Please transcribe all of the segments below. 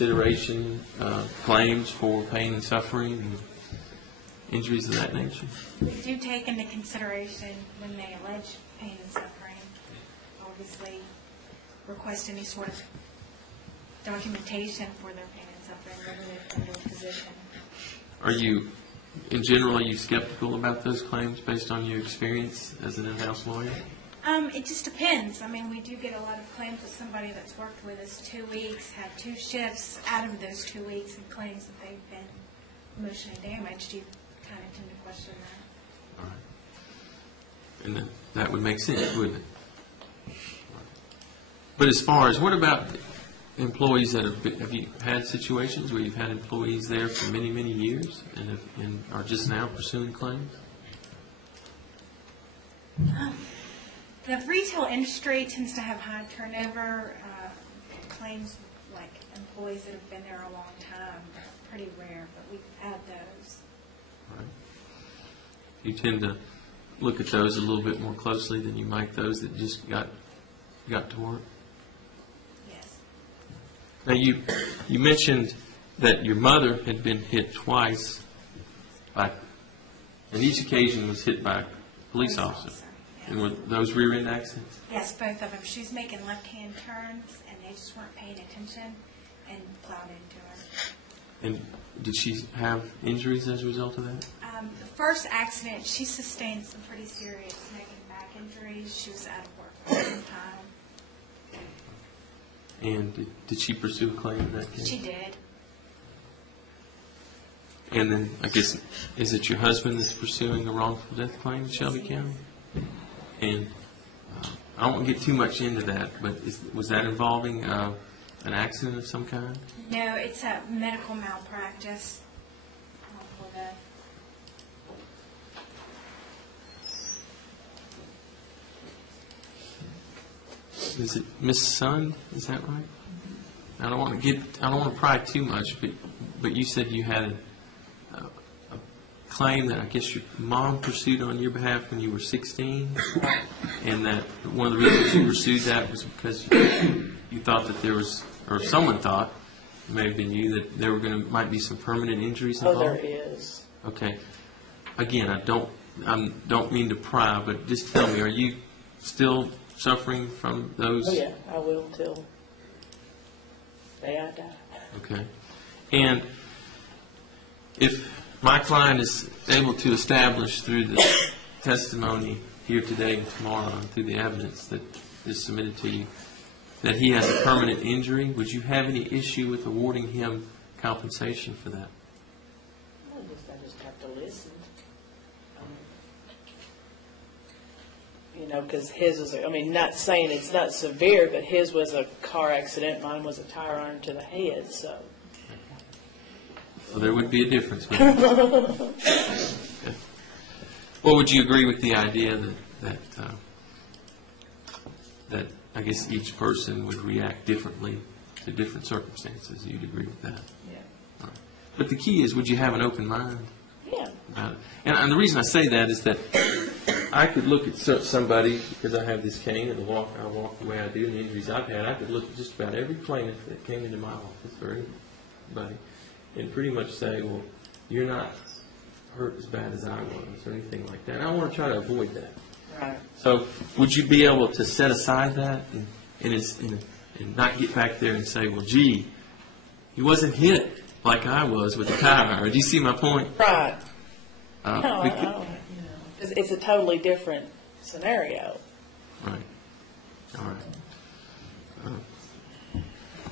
consideration claims for pain and suffering and injuries of that nature? We do take into consideration when they allege pain and suffering, obviously request any sort of documentation for their pain and suffering, whether they've been to a physician. Are you, in general, are you skeptical about those claims based on your experience as an in-house lawyer? It just depends. I mean, we do get a lot of claims with somebody that's worked with us 2 weeks, had 2 shifts out of those 2 weeks, and claims that they've been emotionally damaged. You kind of tend to question that. All right. And that would make sense, wouldn't it? But as far as, what about employees that have you had situations where you've had employees there for many, many years and are just now pursuing claims? The retail industry tends to have high turnover. Claims like employees that have been there a long time are pretty rare, but we've had those. Right. You tend to look at those a little bit more closely than you might those that just got to work? Yes. Now, you mentioned that your mother had been hit twice, and each occasion was hit by a police officer. Yeah. And were those rear-end accidents? Yes, both of them. She was making left-hand turns, and they just weren't paying attention and plowed into her. And did she have injuries as a result of that? The first accident, she sustained some pretty serious neck and back injuries. She was out of work for a long time. And did she pursue a claim in that case? She did. And then, I guess, is it your husband that's pursuing a wrongful death claim in Shelby County? And I won't get too much into that, but was that involving an accident of some kind? No, it's a medical malpractice. Wrongful death. Is it Miss Sund? Is that right? I don't want to pry too much, but you said you had a claim that I guess your mom pursued on your behalf when you were 16, and that one of the reasons you pursued that was because you thought that there was, or someone thought, it may have been you, that there might be some permanent injuries involved. Oh, there is. Okay. Again, I don't mean to pry, but just tell me, are you still suffering from those? Oh, yeah, I will till the day I die. Okay. And if my client is able to establish through the testimony here today and tomorrow and through the evidence that is submitted to you that he has a permanent injury, would you have any issue with awarding him compensation for that? I just have to listen. Because his is, not saying it's not severe, but his was a car accident. Mine was a tire iron to the head, so. So there would be a difference. Okay. Well, would you agree with the idea that I guess each person would react differently to different circumstances? You'd agree with that? Yeah. All right. But the key is, would you have an open mind? Yeah. About it? And the reason I say that is that I could look at somebody, because I have this cane and I walk the way I do, and the injuries I've had, I could look at just about every plaintiff that came into my office, or anybody, and pretty much say, well, you're not hurt as bad as I was, or anything like that. And I want to try to avoid that. Right. So would you be able to set aside that and not get back there and say, well, gee, he wasn't hit like I was with a tire. Do you see my point? Right. No, I don't. It's a totally different scenario. Right. All right.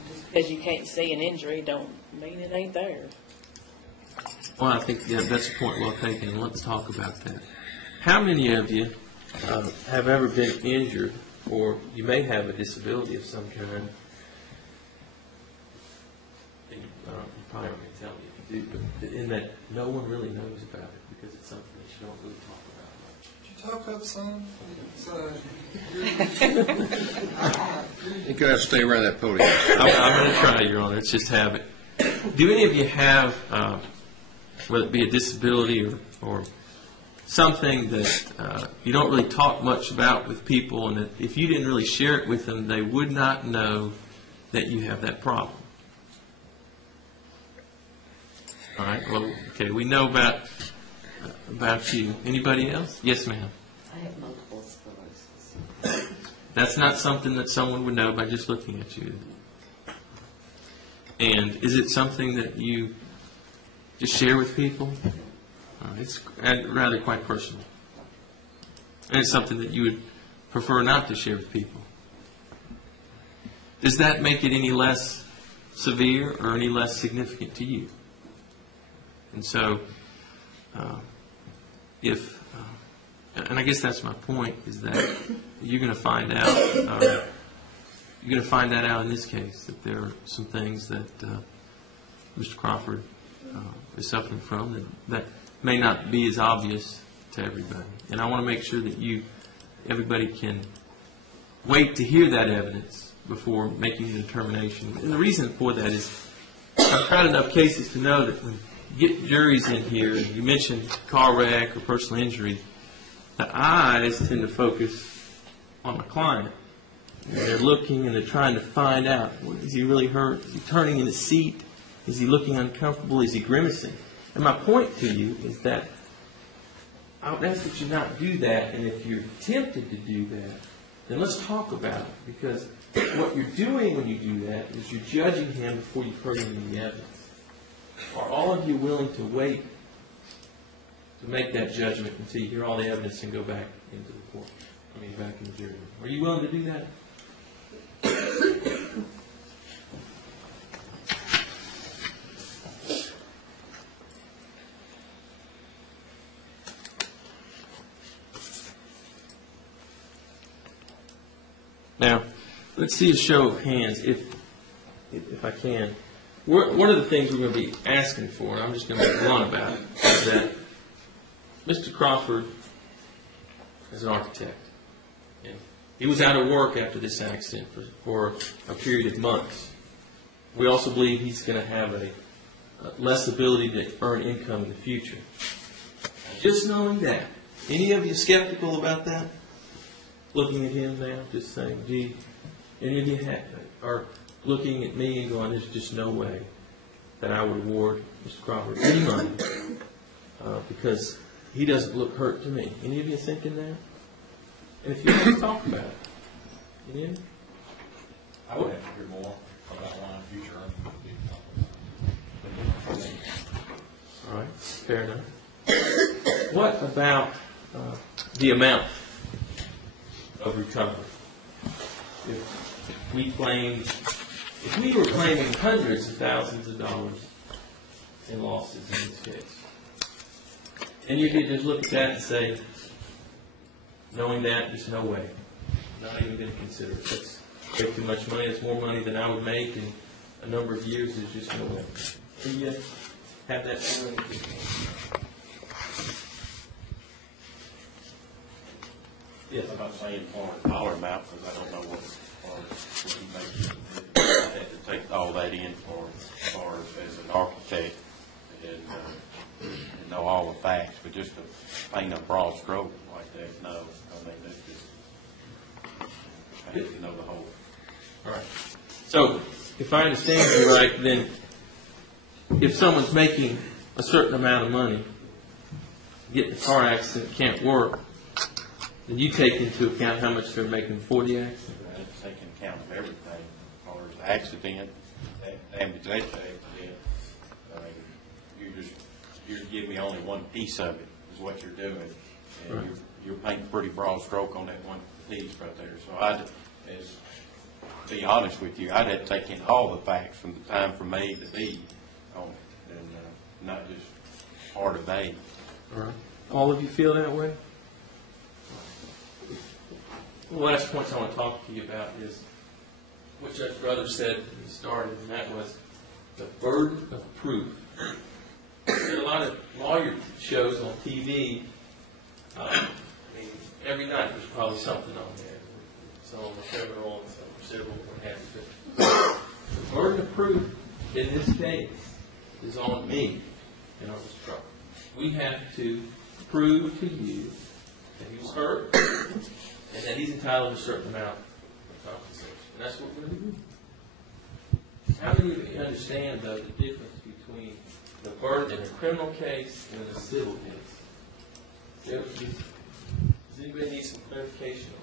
Just because you can't see an injury don't mean it ain't there. Well, I think that's a point well taken. Let's talk about that. How many of you have ever been injured, or you may have a disability of some kind? You probably don't tell me if you do, but in that no one really knows about it because it's something that you don't really talk about much. Talk up some. You got to stay around that podium. I'm going to try, Your Honor. It's just habit. Do any of you have, whether it be a disability or something that you don't really talk much about with people, and that if you didn't really share it with them, they would not know that you have that problem? All right, well, okay, we know about you. Anybody else? Yes, ma'am. I have multiple sclerosis. That's not something that someone would know by just looking at you. And is it something that you just share with people? It's rather quite personal. And it's something that you would prefer not to share with people. Does that make it any less severe or any less significant to you? And so, and I guess that's my point, is that you're going to find out, you're going to find that out in this case, that there are some things that Mr. Crawford is suffering from that may not be as obvious to everybody. And I want to make sure that everybody can wait to hear that evidence before making a determination. And the reason for that is I've had enough cases to know that when you get juries in here and you mention car wreck or personal injury, the eyes tend to focus on the client. And they're looking and they're trying to find out, is he really hurt? Is he turning in his seat? Is he looking uncomfortable? Is he grimacing? And my point to you is that I would ask that you not do that, and if you're tempted to do that, then let's talk about it, because what you're doing when you do that is you're judging him before you've heard any of the evidence. Are all of you willing to wait to make that judgment until you hear all the evidence and go back into the court? Back in the jury room. Are you willing to do that? Now, let's see a show of hands, if I can. One of the things we're going to be asking for, and I'm just going to be blunt about it, is that Mr. Crawford is an architect. And he was out of work after this accident for a period of months. We also believe he's going to have a less ability to earn income in the future. Just knowing that, any of you skeptical about that? Looking at him now, just saying, gee, any of you are looking at me and going, there's just no way that I would award Mr. Crawford any money because he doesn't look hurt to me. Any of you thinking that? And if you want to talk about it, any of you? I would have to hear more about one future. All right, fair enough. What about the amount of recovery? If we were claiming hundreds of thousands of dollars in losses in this case, and you could just look at that and say, knowing that, there's no way. Not even going to consider it. That's way too much money. It's more money than I would make in a number of years. There's just no way. Do you have that feeling? Yes. I'm not saying dollar amount because I don't know what he makes. I had to take all that in as far as an architect and know all the facts, but just to paint a broad stroke like that, no. I mean, that's just, I have to know the whole. All right. So, if I understand you right, then if someone's making a certain amount of money, get in a car accident, can't work, then you take into account how much they're making before the accident? I have to take into account of everything as far as accident, damage to accident. You're giving me only one piece of it is what you're doing. And right. You're painting a pretty broad stroke on that one piece right there. So to be honest with you, I'd have to take in all the facts from the time from A to B on it, and not just part of A. All right. All of you feel that way? The last point I want to talk to you about is what Judge Brothers said when he started, and that was the burden of proof. There are a lot of lawyer shows on TV. Every night there's probably something on there. Some are criminal and some are civil, what have you. But the burden of proof in this case is on me and on Mr. Crawford. We have to prove to you that he was hurt and that he's entitled to a certain amount of compensation. And that's what we're going to do. How many of you understand, though, the difference between the burden in a criminal case and in a civil case? Does anybody need some clarification on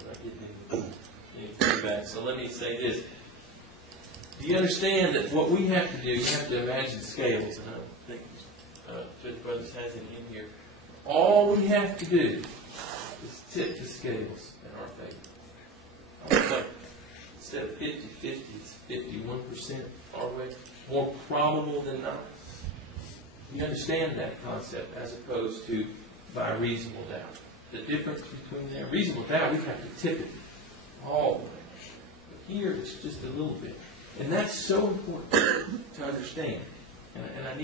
that? I'm not getting any feedback, so let me say this. Do you understand that what we have to do, you have to imagine scales, and I think Judge Brothers has it in here. All we have to do is tip the scales in our favor. Almost like instead of 50-50, it's 51% our way. More probable than not. You understand that concept as opposed to by reasonable doubt. The difference between there, reasonable doubt, we have to tip it all the way. But here, it's just a little bit. And that's so important to understand. And I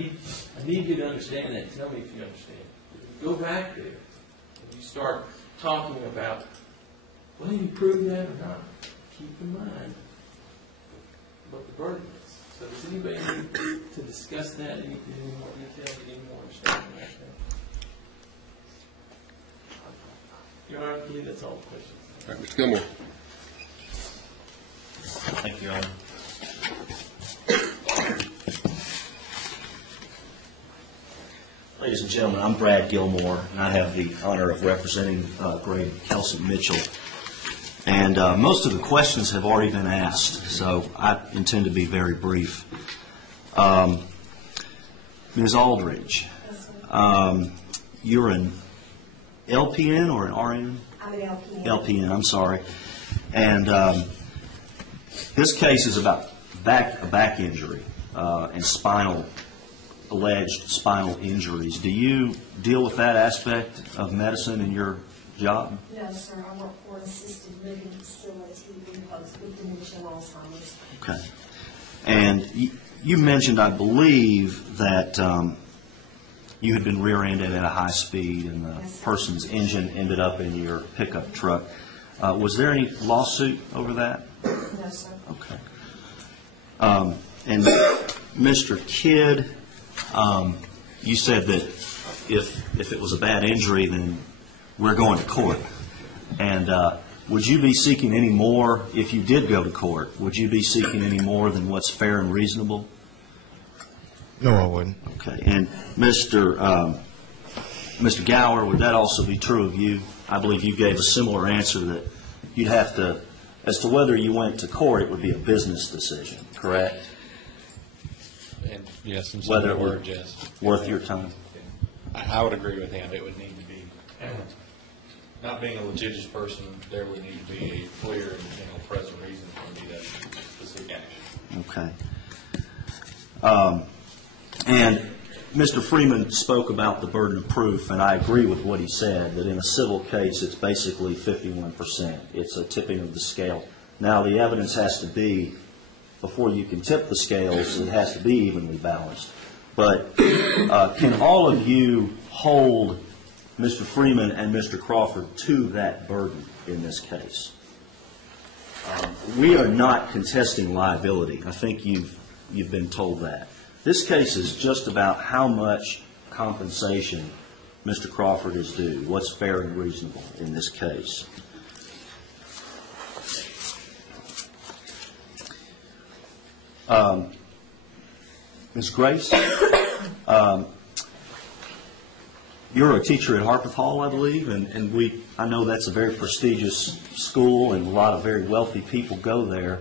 need you to understand that. Tell me if you understand. If you go back there and you start talking about, well, did you prove that or not? Keep in mind what the burden is. So does anybody need to discuss that in any more detail, any more understanding right now? Your Honor, I believe that's all the questions. All right, Mr. Gilmore. Thank you, Your Honor. Ladies and gentlemen, I'm Brad Gilmore, and I have the honor of representing Greg Kelson Mitchell. And most of the questions have already been asked, so I intend to be very brief. Ms. Aldridge, you're an LPN or an RN? I'm an LPN. LPN, I'm sorry. And this case is about a back injury and alleged spinal injuries. Do you deal with that aspect of medicine in your job? No, sir. I work for an assisted living facility with folks with dementia and Alzheimer's. Okay. And you mentioned, I believe, that you had been rear-ended at a high speed and the person's engine ended up in your pickup truck. Was there any lawsuit over that? No, sir. Okay. And Mr. Kidd, you said that if it was a bad injury, then we're going to court. And would you be seeking any more, if you did go to court, would you be seeking any more than what's fair and reasonable? No, I wouldn't. Okay. And Mr. Gower, would that also be true of you? I believe you gave a similar answer that you'd have to, as to whether you went to court, it would be a business decision, correct? And yes, in Whether some it would words, yes. worth your time. I would agree with him. It would need to be, not being a litigious person, there would need to be a clear and present reason for me to specific action. Okay. And Mr. Freeman spoke about the burden of proof, and I agree with what he said, that in a civil case it's basically 51%. It's a tipping of the scale. Now, the evidence has to be, before you can tip the scales, it has to be evenly balanced. But can all of you hold Mr. Freeman and Mr. Crawford to that burden in this case? We are not contesting liability. I think you've been told that. This case is just about how much compensation Mr. Crawford is due, what's fair and reasonable in this case. Ms. Grace, you're a teacher at Harpeth Hall, I believe, and I know that's a very prestigious school and a lot of very wealthy people go there.